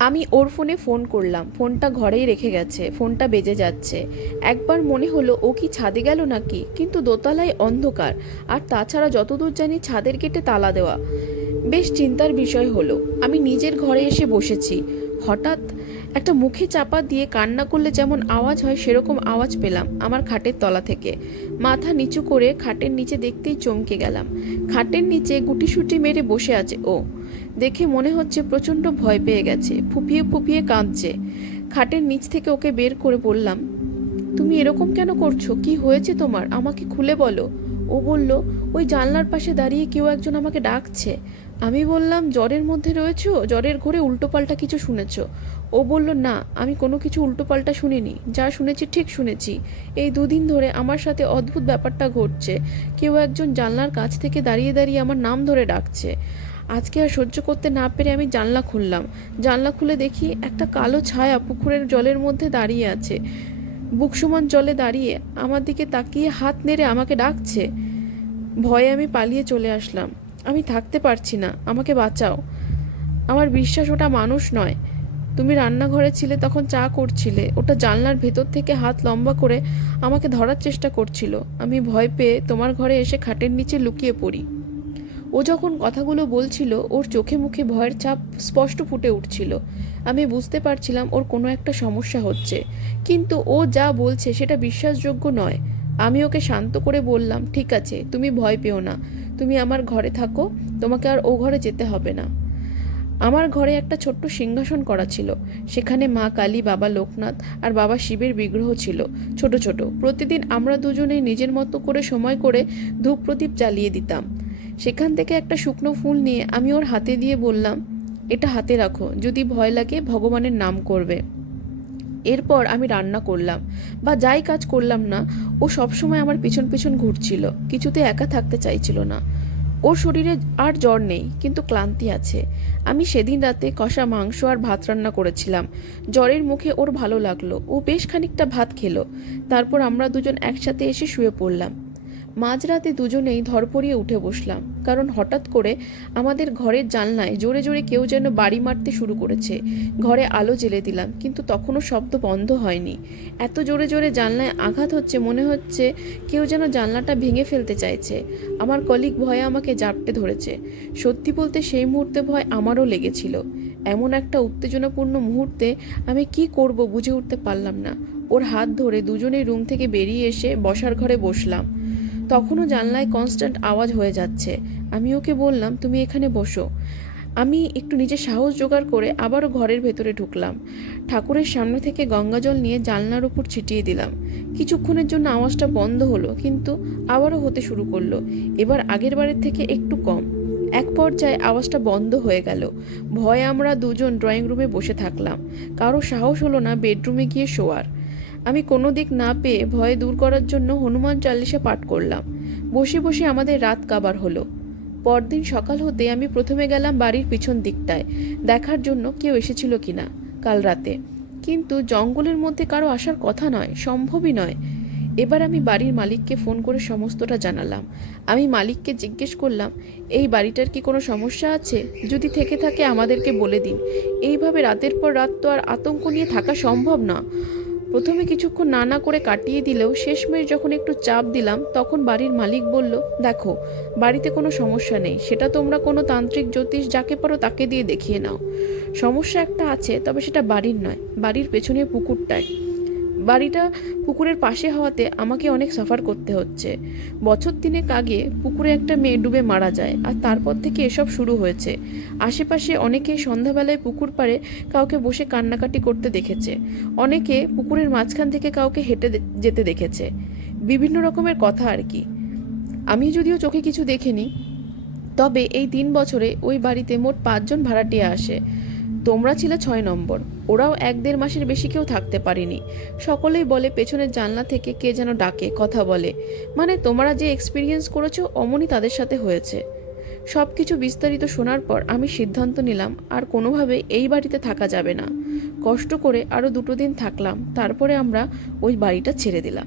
আমি ওর ফোনে ফোন করলাম, ফোনটা ঘরেই রেখে গেছে, ফোনটা বেজে যাচ্ছে। একবার মনে হলো ও কি ছাদে গেল নাকি, কিন্তু দোতলায় অন্ধকার, আর তাছাড়া যতদূর জানি ছাদের গেটে তালা দেওয়া। বেশ চিন্তার বিষয় হলো। আমি নিজের ঘরে এসে বসেছি। হঠাৎ একটা মুখে চাপা দিয়ে কান্না করলে যেমন আওয়াজ হয় সেরকম আওয়াজ পেলাম আমার খাটের তলা থেকে। মাথা নিচু করে খাটের নিচে দেখতেই চমকে গেলাম। খাটের নিচে গুটিসুটি মেরে বসে আছে ও। দেখে মনে হচ্ছে প্রচণ্ড ভয় পেয়ে গেছে, ফুপিয়ে ফুপিয়ে কাঁদছে। খাটের নিচ থেকে ওকে বের করে বললাম, তুমি এরকম কেন করছো? কি হয়েছে তোমার? আমাকে খুলে বলো। ও বলল, ওই জানলার পাশে দাঁড়িয়ে কেউ একজন আমাকে ডাকছে। আমি বললাম, জ্বরের মধ্যে রয়েছো? জ্বরের ঘোরে উল্টোপাল্টা কিছু শুনেছো? ও বলল, না, আমি কোনো কিছু উল্টোপাল্টা শুনিনি, যা শুনেছি ঠিক শুনেছি। এই দুদিন ধরে আমার সাথে অদ্ভুত ব্যাপারটা ঘটছে। কেউ একজন জানলার কাছ থেকে দাঁড়িয়ে দাঁড়িয়ে আমার নাম ধরে ডাকছে। আজকে আর সহ্য করতে না পেরে আমি জানলা খুললাম। জানলা খুলে দেখি একটা কালো ছায়া পুকুরের জলের মধ্যে দাঁড়িয়ে আছে। বুক সমান জলে দাঁড়িয়ে আমার দিকে তাকিয়ে হাত নেড়ে আমাকে ডাকছে। ভয়ে আমি পালিয়ে চলে আসলাম। আমি থাকতে পারছি না, আমাকে বাঁচাও। আমার বিশ্বাস ওটা মানুষ নয়। তুমি রান্নাঘরে ছিলে, তখন চা করছিলে, ওটা জানলার ভেতর থেকে হাত লম্বা করে আমাকে ধরার চেষ্টা করছিল। আমি ভয় পেয়ে তোমার ঘরে এসে খাটের নিচে লুকিয়ে পড়ি। ও যখন কথাগুলো বলছিল ওর চোখে মুখে ভয়ের ছাপ স্পষ্ট ফুটে উঠছিল। আমি বুঝতে পারছিলাম ওর কোনো একটা সমস্যা হচ্ছে, কিন্তু ও যা বলছে সেটা বিশ্বাসযোগ্য নয়। আমি ওকে শান্ত করে বললাম, ঠিক আছে, তুমি ভয় পেও না, তুমি আমার ঘরে থাকো, তোমাকে আর ও ঘরে যেতে হবে না। আমার ঘরে একটা ছোট্ট সিংহাসন করা ছিল। সেখানে মা কালী, বাবা লোকনাথ আর বাবা শিবের বিগ্রহ ছিল, ছোট ছোট। প্রতিদিন আমরা দুজনেই নিজের মতো করে সময় করে ধূপ প্রদীপ জ্বালিয়ে দিতাম। সেখান থেকে একটা শুকনো ফুল নিয়ে আমি ওর হাতে দিয়ে বললাম, এটা হাতে রাখো, যদি ভয় লাগে ভগবানের নাম করবে। এরপর আমি রান্না করলাম বা যাই কাজ করলাম না, ও সবসময় আমার পিছন পিছন ঘুরছিল, কিছুতে একা থাকতে চাইছিল না। ওর শরীরে আর জ্বর নেই, কিন্তু ক্লান্তি আছে। আমি সেদিন রাতে কষা মাংস আর ভাত রান্না করেছিলাম। জ্বরের মুখে ওর ভালো লাগলো, ও বেশ খানিকটা ভাত খেলো। তারপর আমরা দুজন একসাথে এসে শুয়ে পড়লাম। মাঝরাতে দুজনেই ধরপড়িয়ে উঠে বসলাম, কারণ হঠাৎ করে আমাদের ঘরের জানলায় জোরে জোরে কেউ যেন বাড়ি মারতে শুরু করেছে। ঘরে আলো জ্বেলে দিলাম, কিন্তু তখনও শব্দ বন্ধ হয়নি। এত জোরে জোরে জানলায় আঘাত হচ্ছে, মনে হচ্ছে কেউ যেন জানলাটা ভেঙে ফেলতে চাইছে। আমার কলিগ ভয়ে আমাকে জাপটে ধরেছে। সত্যি বলতে সেই মুহূর্তে ভয় আমারও লেগেছিল। এমন একটা উত্তেজনাপূর্ণ মুহূর্তে আমি কি করব বুঝে উঠতে পারলাম না। ওর হাত ধরে দুজনেই রুম থেকে বেরিয়ে এসে বসার ঘরে বসলাম। তখনও জানলায় কনস্ট্যান্ট আওয়াজ হয়ে যাচ্ছে। আমি ওকে বললাম, তুমি এখানে বসো। আমি একটু নিজে সাহস জোগাড় করে আবারও ঘরের ভেতরে ঢুকলাম। ঠাকুরের সামনে থেকে গঙ্গাজল নিয়ে জানলার উপর ছিটিয়ে দিলাম। কিছুক্ষণের জন্য আওয়াজটা বন্ধ হলো, কিন্তু আবারও হতে শুরু করলো। এবার আগের বারের থেকে একটু কম। এক পর্যায়ে আওয়াজটা বন্ধ হয়ে গেল। ভয়ে আমরা দুজন ড্রয়িং রুমে বসে থাকলাম। কারো সাহস হলো না বেডরুমে গিয়ে শোয়ার। আমি কোনো দিক না পেয়ে ভয় দূর করার জন্য হনুমান চালিসা পাঠ করলাম। বসে বসে আমাদের রাত কাবার হলো। পরদিন সকাল হতে আমি প্রথমে গেলাম বাড়ির পিছন দিকটায়, দেখার জন্য কেউ এসেছিল কিনা কাল রাতে। কিন্তু জঙ্গলের মধ্যে কারো আসার কথা নয়, সম্ভবই নয়। এবার আমি বাড়ির মালিককে ফোন করে সমস্তটা জানালাম। আমি মালিককে জিজ্ঞেস করলাম, এই বাড়িটার কি কোনো সমস্যা আছে? যদি থেকে থাকে আমাদেরকে বলে দিন। এইভাবে রাতের পর রাত তো আর আতঙ্ক নিয়ে থাকা সম্ভব না। প্রথমে কিছুক্ষণ না না করে কাটিয়ে দিলেও শেষমেশ যখন একটু চাপ দিলাম, তখন বাড়ির মালিক বলল, দেখো, বাড়িতে কোনো সমস্যা নেই, সেটা তোমরা কোনো তান্ত্রিক জ্যোতিষ যাকে পারো তাকে দিয়ে দেখিয়ে নাও। সমস্যা একটা আছে, তবে সেটা বাড়ির নয়, বাড়ির পেছনে পুকুরটায়। বাড়িটা পুকুরের পাশে হওয়াতে আমাকে অনেক সাফার করতে হচ্ছে। বছর তিনেক আগে পুকুরে একটা মেয়ে ডুবে মারা যায়, আর তারপর থেকে এসব শুরু হয়েছে। আশেপাশে অনেকেই সন্ধ্যাবেলায় পুকুর পাড়ে কাউকে বসে কান্নাকাটি করতে দেখেছে। অনেকে পুকুরের মাঝখান থেকে কাউকে হেঁটে যেতে দেখেছে। বিভিন্ন রকমের কথা আর কি। আমি যদিও চোখে কিছু দেখিনি, তবে এই 3 বছরে ওই বাড়িতে মোট 5 জন ভাড়াটিয়া আসে। তোমরা ছিলে 6 নম্বর। ওরাও 1-1.5 মাসের বেশি কেউ থাকতে পারেনি। সকলেই বলে পেছনের জানলা থেকে কে যেন ডাকে, কথা বলে। মানে তোমরা যে এক্সপিরিয়েন্স করেছো অমনই তাদের সাথে হয়েছে। সব কিছু বিস্তারিত শোনার পর আমি সিদ্ধান্ত নিলাম আর কোনোভাবে এই বাড়িতে থাকা যাবে না। কষ্ট করে আরও 2 দিন থাকলাম, তারপরে আমরা ওই বাড়িটা ছেড়ে দিলাম।